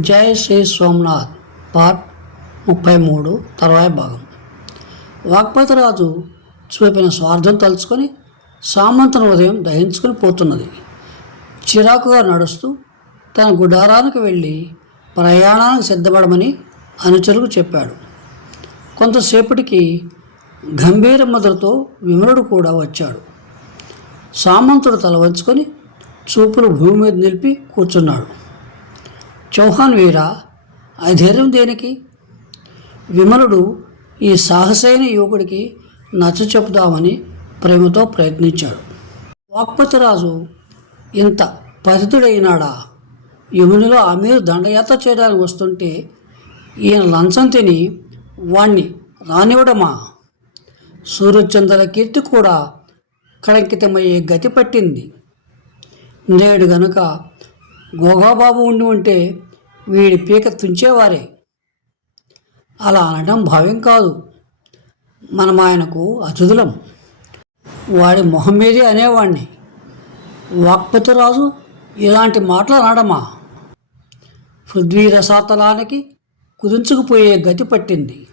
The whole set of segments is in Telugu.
జై శ్రీ సోమనాథ్ పార్ట్ ముప్పై మూడు తర్వాయి భాగం. వాక్పతిరాజు చూపిన స్వార్థం తలుచుకొని సామంతన ఉదయం దహించుకొని పోతున్నది. చిరాకుగా నడుస్తూ తన గుడారానికి వెళ్ళి ప్రయాణానికి సిద్ధపడమని అనుచరుకు చెప్పాడు. కొంతసేపటికి గంభీర ముద్రతో విమలుడు కూడా వచ్చాడు. సామంతుడు తల వంచుకొని చూపులు భూమి మీద నిలిపి కూర్చున్నాడు. చౌహాన్ వీరా అధైర్యం దేనికి? విమలుడు ఈ సాహసైన యువకుడికి నచ్చ చెబుదామని ప్రేమతో ప్రయత్నించాడు. వాక్పతిరాజు ఇంత పతితుడైనాడా యమునిలో అమీరు దండయాత్ర చేయడానికి వస్తుంటే ఈయన లంచం తిని వాణ్ణి రానివ్వడమా? సూర్యచంద్రుల కీర్తి కూడా కళంకితమయ్యే గతి పట్టింది. నేడు గనుక గోగాబాబు ఉండి ఉంటే వీడి పీక తుంచేవారే. అలా అనడం భావ్యం కాదు. మనం ఆయనకు అతిథులం వాడి మొహం మీదే అనేవాణ్ణి. వాక్పతిరాజు ఇలాంటి మాటలు అనడమా? పృథ్వీ రసాతలానికి కుదించుకుపోయే గతి పట్టింది.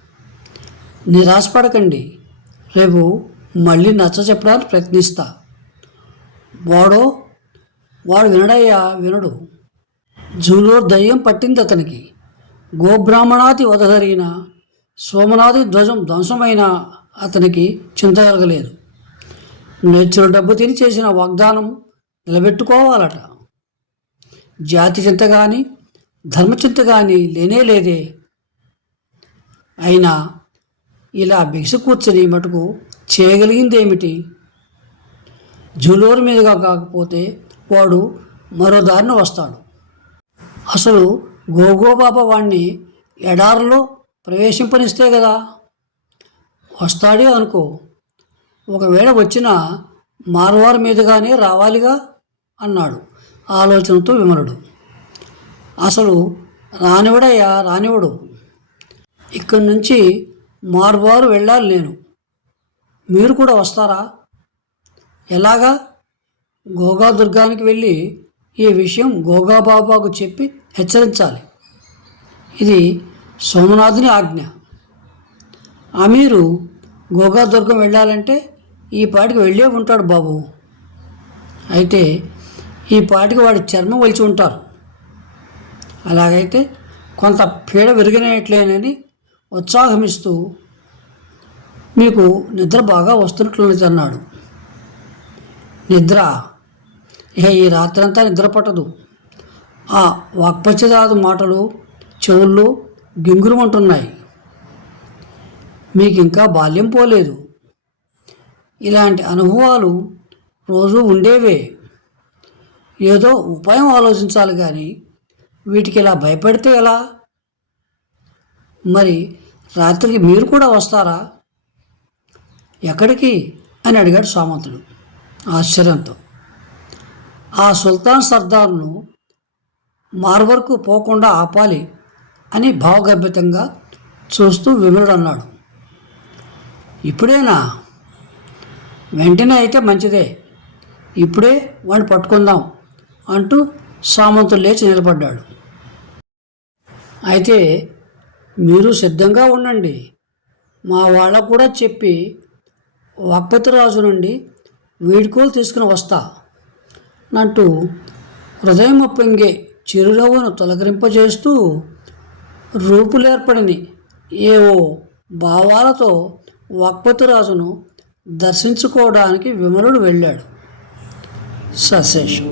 నిరాశపడకండి. రేపు మళ్ళీ నచ్చ చెప్పడానికి ప్రయత్నిస్తా. వాడో వాడు వినడయ్యా వినడు. జూలో దయ్యం పట్టింది అతనికి. గోబ్రాహ్మణాది వధ జరిగిన సోమనాథి ధ్వజం ధ్వంసమైన అతనికి చింత కలగలేదు నేర్చిన డబ్బు తిని చేసిన వాగ్దానం నిలబెట్టుకోవాలట. జాతి చింత కానీ ధర్మచింత కానీ లేనే లేదే. అయినా ఇలా బిగుసు కూర్చొని మటుకు చేయగలిగిందేమిటి? జూలోర్ మీదుగా కాకపోతే వాడు మరో దారిన వస్తాడు. అసలు గోగోబాబా వాణ్ణి ఎడారిలో ప్రవేశింపనిస్తే కదా వస్తాడే అనుకో. ఒకవేళ వచ్చినా మారువారి మీదుగానే రావాలిగా? అన్నాడు ఆలోచనతో విమలుడు. అసలు రానివడయ్యా రానివడు. ఇక్కడి నుంచి మార్వారు వెళ్ళాలి నేను. మీరు కూడా వస్తారా? ఎలాగా? గోగా దుర్గానికి వెళ్ళి ఈ విషయం గోగాబాబాకు చెప్పి హెచ్చరించాలి. ఇది సోమనాథుని ఆజ్ఞ. అమీరు గోగా దుర్గం వెళ్ళాలంటే ఈ పాటికి వెళ్ళే ఉంటాడు బాబు. అయితే ఈ పాటికి వాడి చర్మం వలిచి ఉంటారు. అలాగైతే కొంత పీడ విరిగినట్లేనని ఉత్సాహమిస్తూ మీకు నిద్ర బాగా వస్తున్నట్లున్నది అన్నాడు. నిద్ర ఇక ఈ రాత్రంతా నిద్రపట్టదు ఆ వాక్పచ్చదాదు మాటలు చెవుల్లో గింగురుమంటున్నాయి. మీకు ఇంకా బాల్యం పోలేదు. ఇలాంటి అనుభవాలు రోజు ఉండేవే. ఏదో ఉపాయం ఆలోచించాలి కానీ వీటికి ఇలా భయపడితే ఎలా? మరి రాత్రికి మీరు కూడా వస్తారా? ఎక్కడికి? అని అడిగాడు సామంతుడు. ఆశ్చర్యంతో. ఆ సుల్తాన్ సర్దార్ను మార్వర్కు పోకుండా ఆపాలి అని భావగర్భితంగా చూస్తూ విమలుడు అన్నాడు ఇప్పుడేనా? వెంటనే అయితే మంచిదే. ఇప్పుడే వాడిని పట్టుకుందాం అంటూ సామంతులు లేచి నిలబడ్డాడు. అయితే మీరు సిద్ధంగా ఉండండి. మా వాళ్ళకు కూడా చెప్పి వక్పతిరాజు నుండి వీడ్కోలు తీసుకుని వస్తా. అంటూ హృదయం పొంగే చిరునవ్వును తొలకరింపజేస్తూ రూపులేర్పడిని ఏవో భావాలతో వక్పతిరాజును దర్శించుకోవడానికి విమలుడు వెళ్ళాడు. సశేషం.